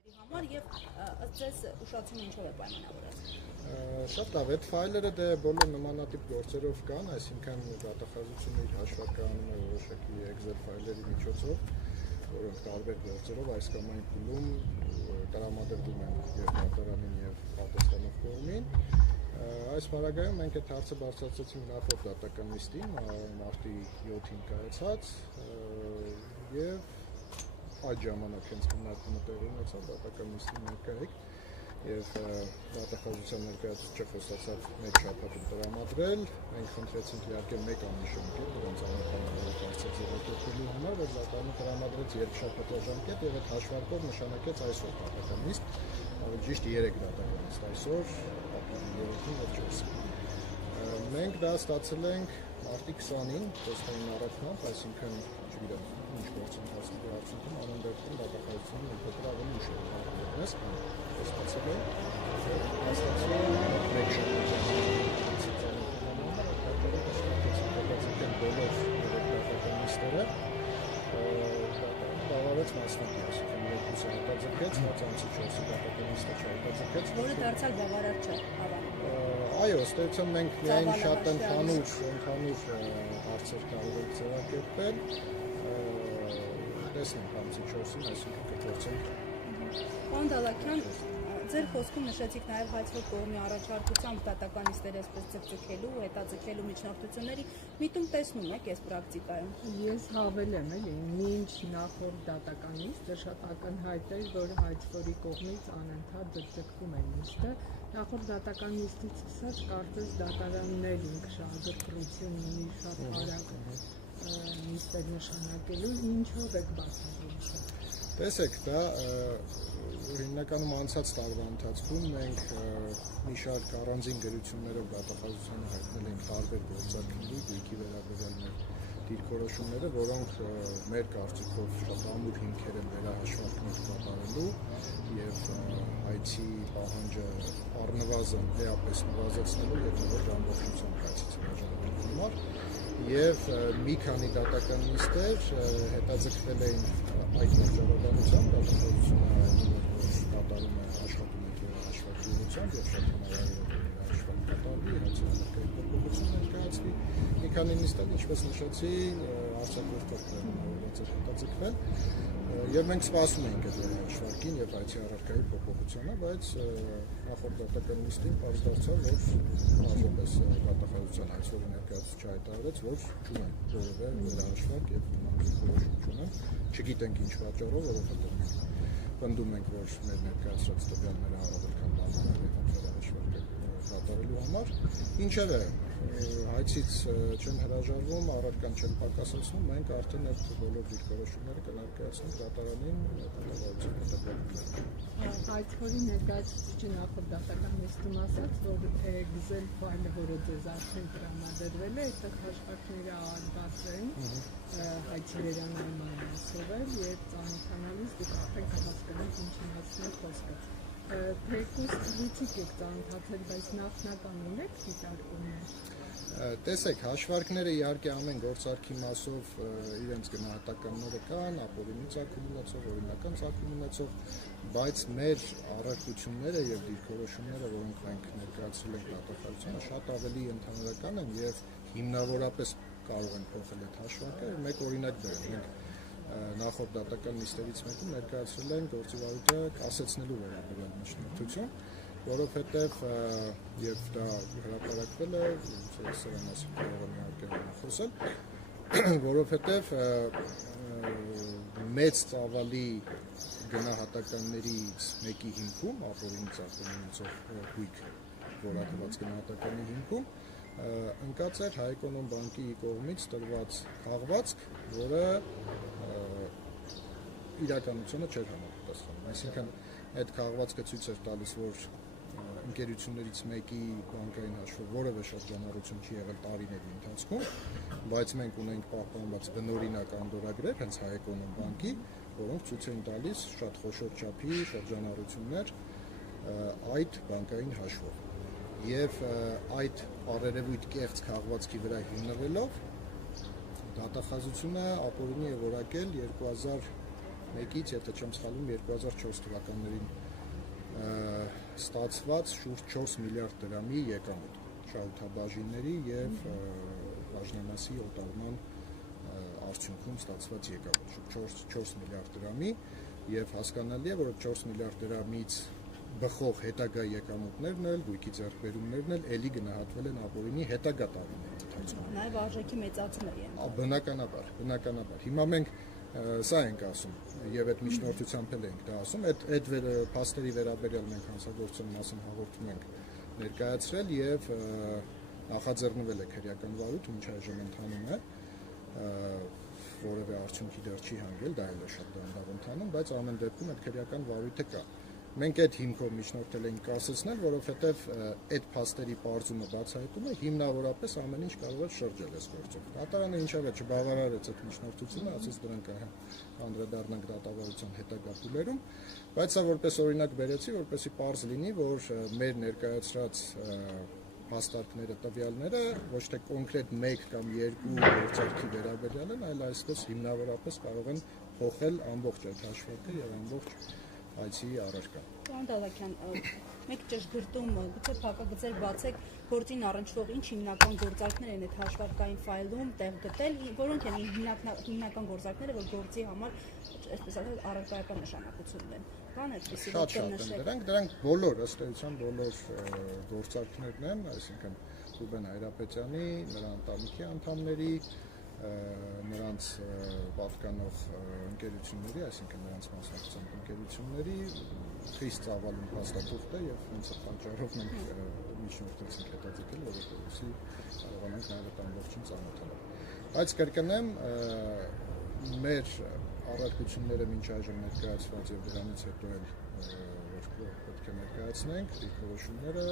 Համար եւ ըստ ձեզ ուշացումը ինչով է պայմանավորված։ Շատ լավ, այդ ֆայլերը դե բոլոր նմանատիպ գործերով կան, այսինքն դատախազությունը իր հաշվարկանում է որոշակի Excel ֆայլերի միջոցով, որոնք տարբեր գործերով այս կամ այն փուլում տրամադրվում են եւ դատարանին եւ պատասխանող կողմին։ Այս պարագայում մենք այդ հարցը բարձրացրեցինք նախորդ դատական նիստին, մարտի 7-ին կայացած եւ այդ ժամանակ հենց քննարկումը տեղի ունեցավ դատական նիստի ներկայեք եւ դատախազության ներկայացուցիչը խոստացավ մեկ շաբաթում տրամադրել, մենք խնդրեցինք իհարկե մեկ ամիս ժամկետ դրանց անհատանալու հարցը ձևակերպելու համար, որ դատարանը տրամադրեց 2 շաբաթվա ժամկետ եւ այդ հաշվարկով նշանակեց այսօր դատական նիստ, ավելի ճիշտ 3 դատական նիստ այսօր, ապրիլի 3-ին եւ 4-ին։ Մենք դա ստացել ենք մարտի 20-ին, տեսնային առաջնամբ, այսինքն չգիտեմ ինչ գործընթացների արդյունքում ամեն դեպքում դատախազությունը մի փոքր ավելի ուշ է հարցերնես, քան ստացել ենք, հաստատել մեկ շաբաթ բոլոր դատական նիստերը բավարարեց մասնակի, այսինքն 2-ը հետաձգեց, մածանցի 4-ը դատական նիստը չհետաձգեց, որը դարձյալ բավարար չէ, հավանում։ Այո, ըստ էության մենք միայն շատ ընդհանուր հարցեր կարող ենք ձևակերպել, տեսնենք ամսի 4-ին, այսինքն կփորձենք։ Պարոն Դալաքյան, ձեր խոսքում նշեցիք նաև հայցվող կողմի առաջարկությամբ դատական նիստերը այսպես ձգձգելու, հետաձգելու միջնորդությունների միտում տեսնում եք այս պրակտիկայում։ Ես հավելեմ, էլի, մինչ նախորդ դատական նիստը շատ ակնհայտ էր, որ հայցվորի կողմից անընդհատ ձգձգվում է նիստը։ Նախորդ դատական նիստից սկսած կարծես դատարաններ ինքնաշահագրգռություն ունի շատ արագ նիստեր նշանակելու, ինչով եք բացատրում սա։ Տեսեք, դա հիմնականում անցած տարվա ընթացքում մենք մի շարք առանձին գրություններով դատախազությանը հայտնել ենք տարբեր գործարքների, գույքի վերաբերյալ մեր դիրքորոշումները, որոնք մեր կարծիքով շատ ամուր հիմքեր են վերահաշվարկներ կատարելու եւ հայցի պահանջը առնվազն էապես նվազեցնելու եւ նոր ամբողջությամբ հայցից հրաժարվելու համար եւ մի քանի դատական նիստեր հետաձգվել էին այդ հրաժարականությամբ դատախազությունը կատարում է աշխատում է հաշվարկությունությամբ եւ շատ հնարավոր է հաշվարկ կատարվի, հացանակային փոփոխություն ներկայացվի։ Մի քանի նիստեր, ինչպես նշեցի, արձակուրդով հնարավորված է հետաձգվել եւ մենք սպասում ենք այդ հաշվարկին եւ այդ առարկայի փոփոխությանը, բայց նախորդ դատական նիստին պարզ դարձավ, որ առավել դատախազության հայցվորի ներկայացուցիչը հայտարարեց, որ չունեն որևէ վերահաշվարկ եւ նման որոշում չունեն, չգիտենք ինչ պատճառով, որովհետեւ պնդում ենք, որ մեր ներկայացրած տվյալները առավել քան բավարար են վերահաշվարկը կատարելու համար, ինչևէ հայցից չեն հրաժարվում, առարկան չեն պակասեցնում, մենք արդեն այդ բոլոր դիրքորոշումները կներկայացնենք դատարանին հետագայում հետագայում։ Հայցվորի ներկայացուցիչը նախորդ դատական նիստում ասաց, որ Excel ֆայլը, որը ձեզ արդեն տրամադրվել է, այդտեղ հաշվարկները արված են, հայցի վերանայման ասովել եւ ծանոթանալուց դուք արդեն կհասկանաք ինչի մասին է խոսքը։ Թեկուզ լիցիկ եք ծանոթացել, բայց նախնական ունեք դիտարկումներ։ Տեսեք, հաշվարկները իհարկե ամեն գործարքի մասով իրենց գնահատականները կան, ապօրինի ծագում ունեցող, օրինական ծագում ունեցող, բայց մեր առարկությունները եւ դիրքորոշումները, որոնք մենք ներկայացրել ենք դատախազությանը, շատ ավելի ընդհանրական են եւ հիմնավորապես կարող են փոխել այդ հաշվարկը։ Մեկ օրինակ բերեմ, նախորդ դատական նիստերից մեկում ներկայացրել են գործիվարույթը կասեցնելու վերաբերյալ միջնորդություն, որովհետև եւ դա հրապարակվել է, սրա մասին կարող եմ իհարկե խոսել, որովհետև մեծ ծավալի գնահատականներից մեկի հիմքում, ապօրինի ծագում ունեցող գույք որակված գնահատականի հիմքում ընկած էր Հայ-Էկոնոմ բանկի կողմից տրված քաղվածք, որը իրականությունը չէր համապատասխանում։ Այսինքն այդ քաղվածքը ցույց էր տալիս, որ ընկերություններից մեկի բանկային հաշվով որևէ շրջանառություն չի եղել տարիների ընթացքում, բայց մենք ունենք պահպանված բնօրինակ անդորրագրեր հենց Հայ-Էկոնոմ բանկի, որոնք ցույց են տալիս շատ խոշոր չափի շրջանառություններ այդ բանկային հաշվով։ Եվ այդ առերևույթ կեղծ քաղվածքի վրա հիմնվելով դատախազությունը ապօրինի է որակել 2000 մեկից, եթե չեմ սխալվում, 2004 թվականներին ստացված շուրջ 4 միլիարդ դրամի եկամուտ շահութաբաժինների եւ բաժնեմասի օտարման արդյունքում ստացված եկամուտ շուրջ 4 միլիարդ դրամի եւ հասկանալի է, որ 4 միլիարդ դրամից բխող հետագա եկամուտներն էլ, գույքի ձեռքբերումներն էլ էլի գնահատվել են ապօրինի հետագա տարիների ընթացքում։ Նաև արժեքի մեծացում է Բնականաբար։ Հիմա մենք սա ենք ասում եւ այդ միջնորդությամբ էլ ենք դա ասում, այդ փաստերի վերաբերյալ մենք հանցագործության մասին հաղորդում ենք ներկայացրել եւ նախաձեռնվել է քրեական վարույթ, մինչ այժմ ընթանում է, որևէ արդյունքի դեռ չի հանգել, դա էլ է շատ դանդաղ ընթանում, բայց ամեն դեպքում այդ քրեական վարույթը կա։ Մենք այդ հիմքով միջնորդել ենք կասեցնել, որովհետև այդ փաստերի պարզումը բացահայտումը հիմնավորապես ամեն ինչ կարող է շրջել այս գործով։ Դատարանը ինչով է չբավարարեց այդ միջնորդությունը, ասես դրանք անդրադառնանք դատավարության հետագա փուլերում, բայց սա որպես օրինակ բերեցի, որպեսզի պարզ լինի, որ մեր ներկայացրած հաստատները, տվյալները ոչ թե կոնկրետ 1 կամ 2 գործարքի վերաբերյալ են, այլ այսպես հիմնավորապես կարող են փոխել ամբողջ այդ հաշվարկը եւ ամբողջ այցի առարկա։ Պարոն Դալաքյան, մեկ ճշգրտում, գուցե փակագծեր բացեք, գործին առնչվող ինչ հիմնական գործարքներ են այդ հաշվարկային ֆայլում տեղ գտել, որոնք են հիմնական գործարքները, որ գործի համար, այսպես ասած, առարկայական նշանակություն ունեն։ Կան այդպիսի շատ դրանք բոլոր ըստ էության բոլոր գործարքներն են, այսինքն Ռուբեն Հայրապետյանի, նրա ընտանիքի անդամների, նրանց պատկանող ընկերությունների, այսինքն նրանց մասնակցությամբ ընկերությունների խիստ ծավալուն փաստաթուղթ է եւ հենց այդ պատճառով մենք միջնորդեցինք հետաձգել, որովհետեւ կարողանանք նաեւ այդ ամբողջին ծանոթանալ։ Բայց կրկնեմ, մեր առարկությունները մինչ այժմ ներկայացված եւ դրանից հետո էլ որ պետք է ներկայացնենք, դիրքորոշումները